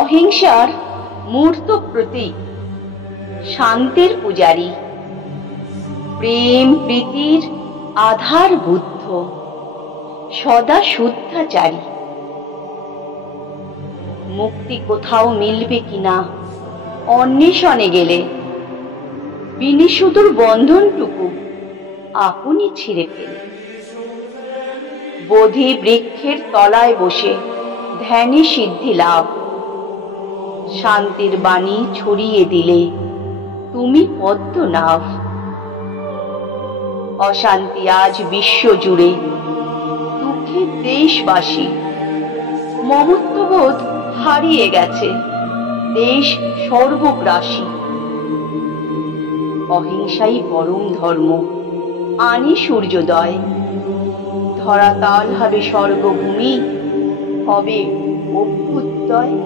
অহিংসার মূর্ত প্রতীক, শান্তির পূজারী, প্রেম প্রীতির আধার বুদ্ধ, সদা শুদ্ধাচারী। মুক্তি কোথাও মিলবে কিনা অন্বেষণে গেলে, বিনিশুদুর বন্ধনটুকু আপনি ছিঁড়ে ফেলে। বোধি বৃক্ষের তলায় বসে ধ্যানে সিদ্ধি লাভ, শান্তির বাণী ছড়িয়ে দিলে তুমি পদ্মনাভ। অশান্তি আজ বিশ্ব জুড়ে, দুঃখে দেশবাসী, মমত্ববোধ হারিয়ে গেছে, দেশ সর্বগ্রাসী। অহিংসাই পরম ধর্ম, আনি সূর্যোদয়, ধরাতাল হবে স্বর্গভূমি, হবে অভ্যুদয়।